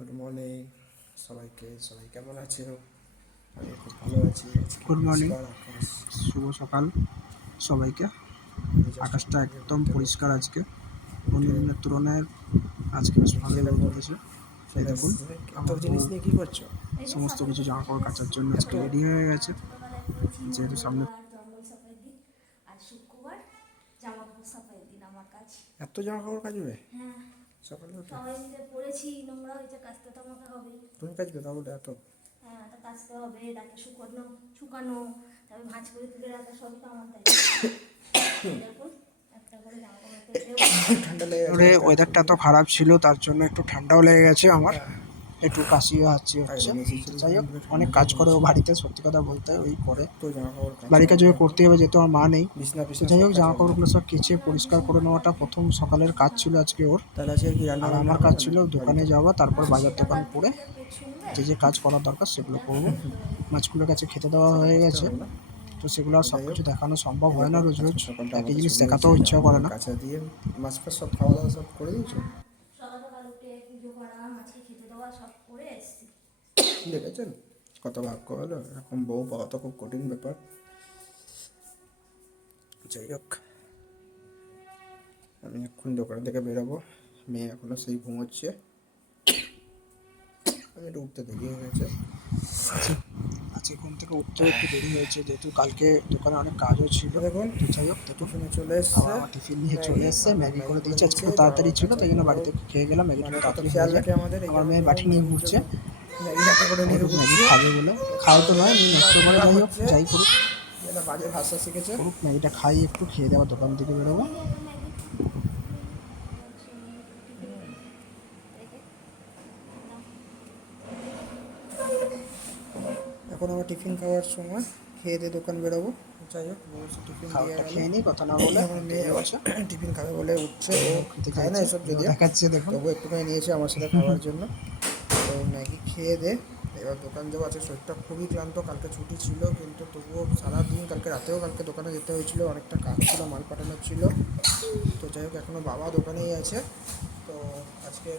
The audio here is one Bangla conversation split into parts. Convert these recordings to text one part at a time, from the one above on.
গুড মর্নিং সবাইকে। সবাই কেমন আছো? আমি খুব ভালো আছি। আজকে গুড মর্নিং, পরিষ্কার আকাশ, শুভ সকাল সবাইকে। এই জাস্ট আকাশটা একটু আগে একদম ঘুম থেকে পরিষ্কার আজকে, উঠে অন্যদিনের তুলনায় আজকে বেশ ভালোই রোদ দেখুন উঠেছে। এই চলে দেখুন, এসছে। এত আমার বউ জিনিস নিয়ে কি করছো? সমস্ত কিছু জামা কাপড় কাচার জন্য এত আজকে রেডি হয়ে গেছে। ছোটবেলায় পড়েছি যেহেতু সামনে মঙ্গলবার জঙ্গল সাফাইয়ের দিন আর শুক্রবার জামা কাপড় সাফাইয়ের দিন আমার কাজ। এত জামা কাপড় কাচবে হ্যাঁ, সকালে উঠে? সবাই মিলে পড়েছি, নোংরা হয়েছে, কাচতে তো আমাকে হবে। তুমি কাচবে তাহলে এত? হ্যাঁ, তা কাচতে হবে, তাকে শুকানো শুকানো তারপরে ভাঁজ করে তুলে রাখা, সবই তো আমার দায়িত্ব। দেখুন একটা করে জামা কাপড় দেবো। ঠান্ডা লেগে গেছে? ওয়েদারটা এত খারাপ ছিল, তার জন্য একটু ঠান্ডাও লেগে গেছে আমার, হ্যাঁ, একটু কাশিও হচ্ছে। তো যাই হোক, অনেক কাজ করে ও বাড়িতে, সত্যি কথা বলতে ওই করে তো জামা কাপড় বাড়ির কাজ কাচা, করতে হবে, যেহেতু আমার মা নেই। বিছনা তো পিছনা যাই সব হোক, কাচা জামা হবে। কাপড়গুলো সব কেচে পরিষ্কার করে নেওয়াটা প্রথম সকালের কাজ ছিল আজকে ওর। তাহলে আজকে কি রান্না আর বান্না আমার হবে কাজ না ছিল দোকানে বাড়িতে? যাওয়া, তারপর বাজার সেটা দোকান বাদ করে দিলে পেট শুনবে। যে কাজ করার দরকার সেগুলো করব। মাছগুলোর কাছে খেতে দেওয়া সেটা হয়ে করতে গেছে, হবে না। তো সেগুলো আর সব যাই হোক, কিছু দেখানো সম্ভব হয় না রোজ আজকে রোজ, সকালটা একই আমাদের জিনিস শুরু হয়েছে দেখাতেও ইচ্ছা জামা করে কাপড় না। কাচা দিয়ে। মাছ ফাছ সব খাওয়া দাওয়া সব করে দিয়েছো? সকাল সকাল উঠে পুজো করা, মাছকে খেতে দেওয়া, সব করে এসছি। দেখেছেন কত ভাগ্য হলো, এরকম বউ পাওয়া তো খুব কঠিন ব্যাপার। যাই হোক, আমি এখন দোকান থেকে বেরোবো। মেয়ে এখনো সেই ঘুমোচ্ছে, আমি একটু উঠতে দেরি হয়ে গেছে। আজকে আজকে ঘুম থেকে উঠতেও একটু দেরি হয়েছে, যেহেতু কালকে দোকানে অনেক কাজও ছিল। দেখুন তো যাই হোক, দেখুন টিফিনে চলে আবার এসছে আমার টিফিন নিয়ে চলে ম্যাগি, এসছে, আমি ম্যাগি করে দিয়েছে। আজকে নিয়েছি, একটু জামা তাড়াতাড়ি কাপড় ছিল, কাচা তাই জন্য ধরো। বাড়িতে একটু খেয়ে গেলাম, ম্যাগিটা মানে একটু কত তাড়াতাড়ি খেয়াল হয়ে যায়। রাখে আমাদের, এই আমার কারণে মেয়ে ও বাটি নিয়ে ম্যাগির ঘুরছে, জন্য ম্যাগি হাতে করে ও নিয়ে রোজ ম্যাগি ঘুরছে। খাবে বলে। খায় তো নয়, এমনি নষ্ট করে। যাই হোক, হচ্ছে যাই করুক যেটা বাজে ভাষা শিখেছে। করুক, ম্যাগিটা খাই একটু, খেয়ে দেওয়া দোকান থেকে বেরোবো। এই দেখুন ম্যাগি, টিফিনে রেখে নাও। এখন আমার টিফিন খাওয়ার সময়, খেয়ে দিয়ে দোকান বেরোবো। যাই হোক, টিফিন দিয়ে খাবারটা গেল। খেয়ে নিই, কথা না বলে। আমার মেয়ে দেরি আবার হচ্ছে, টিফিন খাবে বলে উঠছে, ও ও খেতে খায় না চাইছে, এসব ও যদিও, দেখাচ্ছে দেখুন। তবু একটুখানি নিয়েছে আমার সাথে খাওয়ার জন্য। তো ম্যাগি খেয়ে দে, এবার দোকান যাবো। আছে শরীরটা খুবই ক্লান্ত, কালকে ছুটি ছিল কিন্তু তবুও সারাদিন, কালকে রাতেও কালকে দোকানে যেতে হয়েছিল, অনেকটা কাজ ছিল, মাল পাঠানোর ছিল। তো যাই হোক, এখনও বাবা দোকানেই আছে। তো আজকে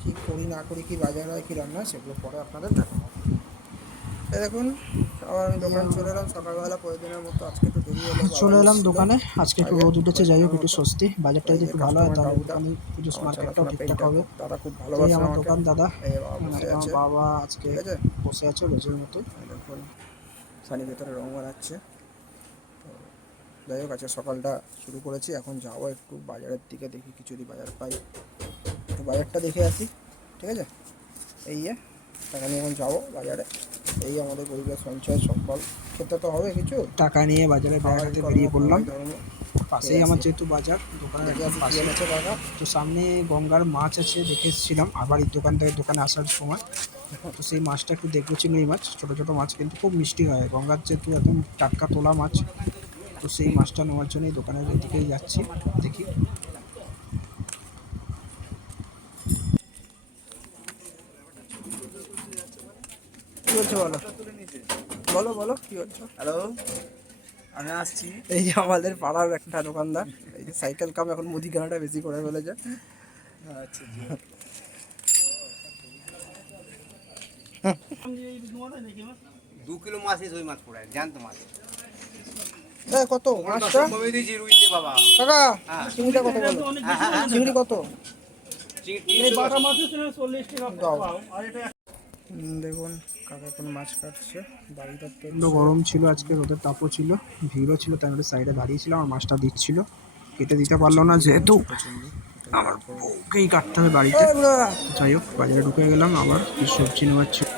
কী করি না করি, কি বাজার হয়, কী রান্না হয়, সেগুলো পরে আপনাদের দেখাবো। এই দেখুন, আবার আমি দোকান চলে এলাম সকালবেলা প্রতিদিনের মতো। আজকে একটু দেরি হলো, বাবা চলে এলাম এসেছিলো দোকানে, আজকে একটু আগে রোদ উঠেছে, যাই হোক প্রতিদিনের একটু মতো। স্বস্তি। বাজারটা এই যদি যে একটু ভালো হয় কাস্টমার তাহলে বাবুটা, দোকানে পুজোর আমার মার্কেটটাও চেনাশোনা ঠিকঠাক পেইন্টার, হবে। খুব দাদা খুব তো এই ভালোবাসে আমার আমাকে। দোকান দাদা, এই বাবা বসে আমার আছে, বাবা আজকে ঠিক আছে। বসে আছে রোজের মতোই। এই দেখুন সানি ভেতরে রং মারাচ্ছে। তো যাই হোক, আজকে সকালটা শুরু করেছি। এখন যাবো একটু বাজারের দিকে, দেখি কিছু যদি বাজার পাই, একটু বাজারটা দেখে আসি, ঠিক আছে। এই টাকা নিয়ে এখন যাবো বাজারে। এই আমাদের পরিবার সঞ্চয় সকল খেতে তো হবে কিছু, টাকা নিয়ে বাজারে ব্যাগ খাওয়াই হাতে কর্ম বেরিয়ে পড়লাম। খাওয়াই ধর্ম। খেয়ে পাশেই আমার আসি, যেহেতু বাজার, দোকানের দেখে একদম আসি কী পাশে। এনেছে কাকা। তো সামনে গঙ্গার মাছ আছে, দেখে এসেছিলাম আবার এই দোকান থেকে দোকানে আসার সময়। তো সেই মাছটা একটু দেখবো, চিংড়ি মাছ, ছোটো ছোটো মাছ কিন্তু খুব মিষ্টি হয়, গঙ্গার যেহেতু একদম টাটকা তোলা মাছ। তো সেই মাছটা নেওয়ার জন্য এই দোকানের দিকেই যাচ্ছি, দেখি। কী হচ্ছে বলো, বলো বলো কী হচ্ছে। হ্যালো, আমি আসছি। এই যে আমাদের পাড়ার একটা দোকানদার, এই যে সাইকেল কাম এখন মুদিখানাটা বেশি করে ফেলেছে। আচ্ছা, 2 কিলো মাছ ওই মাছ পড়ে জ্যান্ত মাছ। কত মাছটা কমে দিয়েছি রুইতে বাবা। কাকা? হ্যাঁ। চিংড়িটা কত বলো? চিংড়ি কত দাও? দেখুন কাকা এখন মাছ কাটছে, বাড়িটা প্রচণ্ড গরম ছিল আজকে, রোদের তাপও ছিল, ভিড়ও ছিল, তাই আমি সাইডে দাঁড়িয়েছিলাম, আর মাছটা দিচ্ছিল, কেটে দিতে পারলো না যেহেতু চিংড়ি আমার বউকেই কাটতে হবে বাড়িতে। যাই হোক, বাজারে ঢুকে গেলাম, আবার কি সবজি নেওয়ার ছিল।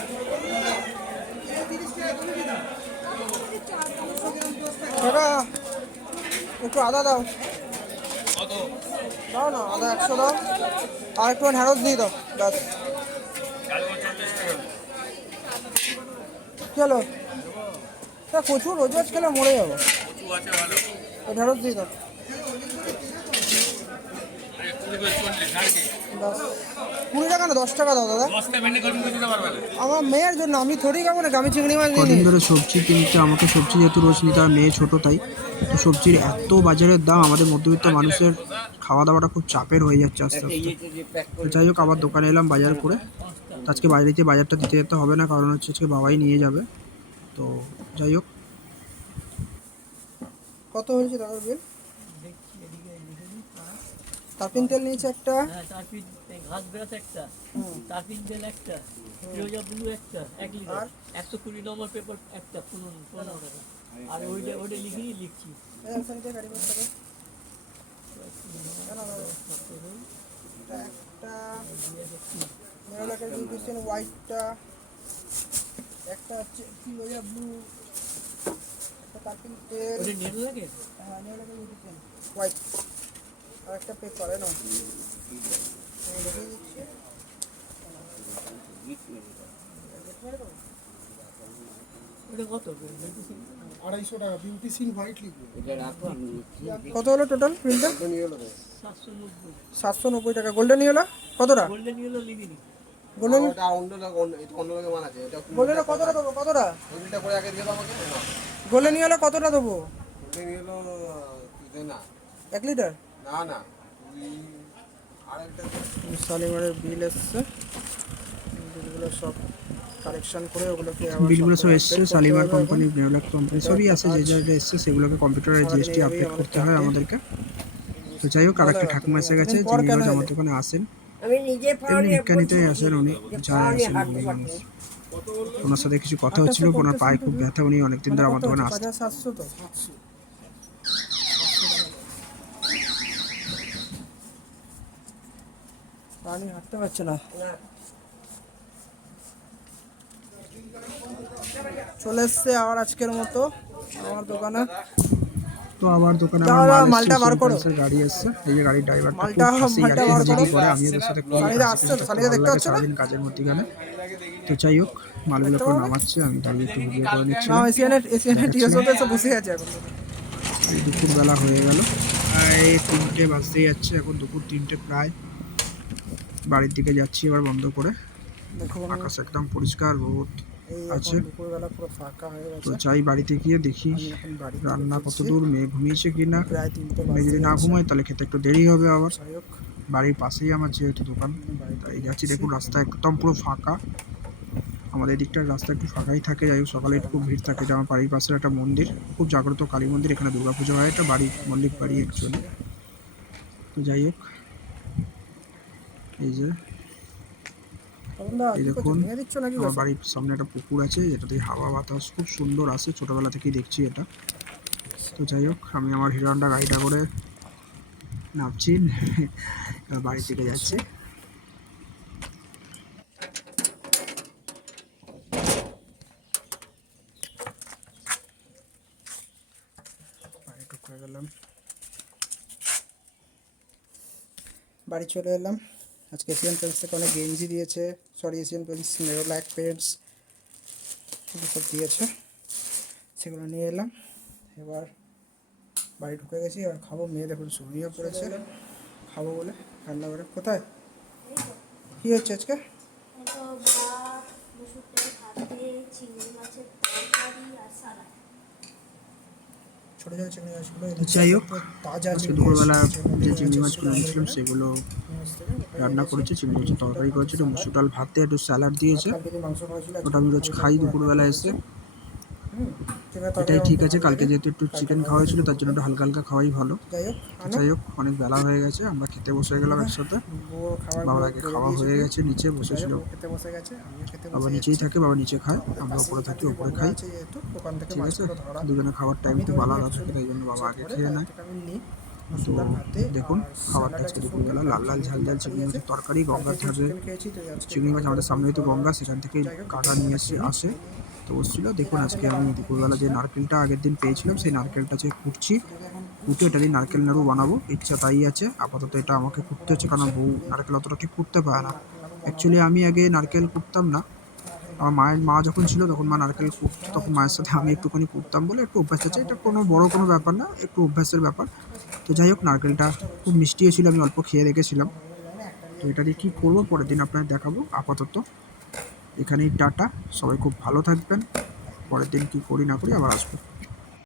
কাকা একটু আদা দাও, দাও না আদা 100 দাও, আর একটু ঢ্যাঁড়স দিয়ে দাও, ব্যাস। কি হলো? কচু রোজ রোজ খেলে মরে যাবো, ঢ্যাঁড়স দিয়ে দাও, ব্যাস। 20 টাকা না 10 টাকা দাও দাদা, আমার মেয়ের জন্য, আমি থোড়ি খাবো না, আমি চিংড়ি মাছ নিয়ে কদিন নিয়েছি। ধরে সবজি কিনতে, আমাকে সবজি যেহেতু রোজ নিতে হয়, মেয়ে ছোটো তাই। তো সবজির এত বাজারের দাম, আমাদের মধ্যবিত্ত মানুষের খাওয়া দাওয়াটা খুব চাপের হয়ে যাচ্ছে আস্তে আস্তে। তো যাই হোক, আবার দোকানে এলাম বাজার করে। তো আজকে বাড়িতে বাজারটা দিতে যেতে হবে না, কারণ হচ্ছে আজকে বাবাই নিয়ে যাবে। তো যাই হোক, কত হয়েছে দাদার বিল? দেখছি এদিকে লিখে দিই। তারপিন তেল নিয়েছে একটা, হ্যাঁ তারপিন ঘাস বেরাস একটা, হুম, তারপিন তেল একটা, ফিরোজা ব্লু একটা 1 লিটার, আর 120 নম্বর পেপার একটা 15 টাকা। আর ওইটা লিখছি। এখান থেকে গাড়ি করতে হবে। এটা একটা নেরোলাকের বিউটিশিয়ান হোয়াইটটা, একটা হচ্ছে ফিরোজা ব্লু, একটা তারপিন তেল, ওটা নেল লাগে? হ্যাঁ নেরোলাকের বিউটিশিয়ান হোয়াইট, আর একটা পেপার না দেখিয়ে দিচ্ছি। ওটা কত? 250 টাকা বিউটিশিয়ান হোয়াইট লিখবে। কত হলো টোটাল বিলটা? 790। 790 টাকা। গোল্ডেন ইয়েলো কতটা? গোল্ডেন ইয়েলো লিখিনি। গোল্ডেন অন্য লোকে বানাচ্ছে এটা গোল্ডেন কতটা দেবো? কতটা ওইটা করে আগে দিয়ে দাও আমাকে গোল্ডেন ইয়েলো কতটা দেবো? ওটা নিয়ে এলো তুই না 1 লিটার। না না তুই আরেকটা শালিমারের বিল এসছে, বিলগুলো সব কারেকশন করে ওগুলোকে আবার বিলগুলো সব সব এসছে, update করতে শালিমার হবে কোম্পানি, এখন। নেওলাক কোম্পানি সবই আছে, যে যা যা এসছে সেগুলোকে কম্পিউটারে জিএসটি আপডেট করতে হয় আমাদেরকে। তো যাই হোক, আর একটা ঠাকুমা এসে গেছে, পর যিনি কেন রোজ আমার এলে? দোকানে আসেন, আমি নিজে এমনি বিজ্ঞানীতেই আসেন উনি, যা আসেন উনি মানুষ। ওনার সাথে কিছু কথা হচ্ছিল, ওনার পায়ে খুব ব্যথা, উনি অনেকদিন ধরে আমার দোকানে আসছেন। 700 তো 700 পানি হাঁটতে পারছে না। চলে এসছে আবার আজকের মতো আমার দোকানে। তো আবার দোকানে দাও, আমার দাও, মাল মালটা বার করো। এসছে, গাড়ি এসছে, এই যে গাড়ির ড্রাইভারটা খুব মালটা হাসি বার ইয়ার্কি করো। করে, আমি ওদের সাথে খুব সানিদা হাসি আসছে তো, খুব সানিদা ভালো দেখতে লাগে পাচ্ছ না? সারাদিন কাজের মধ্যেখানে। তো যাই হোক, মালগুলো করে নামাচ্ছে, আমি দাঁড়িয়ে একটু ভিডিও করে না নিচ্ছিলাম। এসিয়ানের টিএসওতে এসে বসে আছে এখন। এই দুপুরবেলা হয়ে গেল, প্রায় 3টে বাজতে যাচ্ছে, এখন দুপুর 3টে প্রায়। বাড়ির দিকে যাচ্ছি এবার বন্ধ করে। দেখুন আকাশ একদম পরিষ্কার, রোদ এই আছে। এখন দুপুরবেলা পুরো ফাঁকা হয়ে তো গেছে। যাই বাড়িতে গিয়ে দেখি আমি এখন বাড়ি থেকে রান্না কত ফিরছি। দূর, মেয়ে ঘুমিয়েছে কিনা। প্রায় 3টে মেয়ে বাজতে যদি না যাচ্ছে। ঘুমায় তাহলে খেতে একটু দেরি হবে আবার। যাই হোক, বাড়ির পাশেই আমার যেহেতু দোকান, তাই যাচ্ছি। দেখুন রাস্তা একদম পুরো ফাঁকা, আমাদের এদিকটার রাস্তা একটু ফাঁকাই থাকে। যাই হোক, সকালে একটু খুব ভিড় থাকে। এটা আমার বাড়ির পাশের একটা মন্দির, খুব জাগ্রত কালী মন্দির, এখানে দুর্গাপুজো হয়, একটা বাড়ি মল্লিক বাড়ি অ্যাকচুয়ালি। তো যাই হোক, এই যে তপনদা, এই কি করছো? দেখুন, ভেঙে দিচ্ছ নাকি আমার বসে? বাড়ির সামনে একটা পুকুর আছে, যেটাতে হাওয়া বাতাস খুব সুন্দর আসে, ছোটোবেলা থেকেই দেখছি এটা। তো যাই হোক, আমি আমার হিরো হন্ডা গাড়িটা করে নামছি, এবার বাড়ির দিকে যাচ্ছি। বাড়ি ঢুকে গেলাম, বাড়ি চলে এলাম। আজকে এশিয়ান পেন্টস থেকে অনেক গেঞ্জি দিয়েছে, sorry Asian paints Nerolac paints এগুলো সব দিয়েছে, সেগুলো নিয়ে এলাম। এবার বাড়ি ঢুকে গেছি, এবার খাবো। মেয়ে দেখুন শুনিয়ে পড়েছে খাবো বলে রান্নাঘরে। কোথায় কী হচ্ছে আজকে? এই তো ভাত, মুসুর ডাল, ভাতে, চিংড়ি মাছের তরকারি আর সালাদ। ছোটো ছোটো চিংড়ি মাছগুলো তো যাই হোক, তাজা আজকে চিংড়ি দুপুরবেলা এসেছে, যে নদীর চিংড়ি মাছ মাছগুলো এসেছিল এনেছিলাম আমাদের সেগুলো এখানে। রান্না করেছে, চিংড়ি মাছের তরকারি করেছে, একটু মুসুর ডাল ভাতে, একটু স্যালাড দিয়েছে। কালকে যে মাংস খাওয়াছিল ওটা আমি রোজ খাই দুপুরবেলা এসে, এটাই ঠিক আছে। কালকে যেহেতু একটু চিকেন খাওয়া হয়েছিল, তার জন্য একটু হালকা হালকা খাওয়াই ভালো। যাই হোক, তো যাই হোক, অনেক বেলা হয়ে গেছে, আমরা খেতে বসে গেলাম একসাথে। বাবার আগে খাওয়া হয়ে গেছে, নিচে বসেছিল, খেতে বসে গেছে, আমিও খেতে বাবা বসে নিচেই গেছি। থাকে, বাবা নিচে খায়, আমরা উপরে থাকি, উপরে খাই। আছে যেহেতু দোকান থেকে ঠিক আছে, মাছগুলো ধরা, দুজনে খাওয়ার টাইম আমি খুব ধরিনি আলাদা থাকে, actually, তাই জন্য বাবা আগে পরে খেয়ে তার নেয়। থেকে আমি নিই। তো মসুর ডাল ভাতে দেখুন, আর খাবারটা salad আজকে আছে দুপুরবেলা সঙ্গে, লাল লাল কালকে ঝাল ঝাল চিংড়ি তরকারি মাছের আছে। তরকারি, গঙ্গার কালকে ধারে chicken খেয়েছি, তো আজকে চিংড়ি মাছ, আমাদের সামনে হয়তো খাওয়া গঙ্গা, দাওয়া সেখান থেকে যাই হোক, কাটা নিয়ে আসে। তো বসছিল, দেখুন আজকে আমি দুপুরবেলা যে নারকেলটা আগের দিন পেয়েছিলাম, সেই নারকেলটা যে কুটছি, কুটে এটা দিয়ে নারকেল নাড়ু বানাবো, ইচ্ছা তাই আছে। আপাতত এটা আমাকে কুটতে হচ্ছে, কারণ বউ নারকেল অতটা ঠিক কুটতে পারে না। অ্যাকচুয়ালি আমি আগে নারকেল কুটতাম না, আমার মায়ের মা যখন ছিল তখন মা নারকেল কুটতো, তখন মায়ের সাথে আমি একটুখানি কুটতাম বলে একটু অভ্যাস আছে। এটা কোনো বড় কোনো ব্যাপার না, একটু অভ্যাসের ব্যাপার। তো যাই হোক, নারকেলটা খুব মিষ্টিও ছিল, আমি অল্প খেয়ে দেখেছিলাম। তো এটা দিয়ে কী করবো পরের দিন আপনাদের দেখাবো। আপাতত এখানেই টাটা, সবাই খুব ভালো থাকবেন, পরের দিন কী করি না করি আবার আসবো।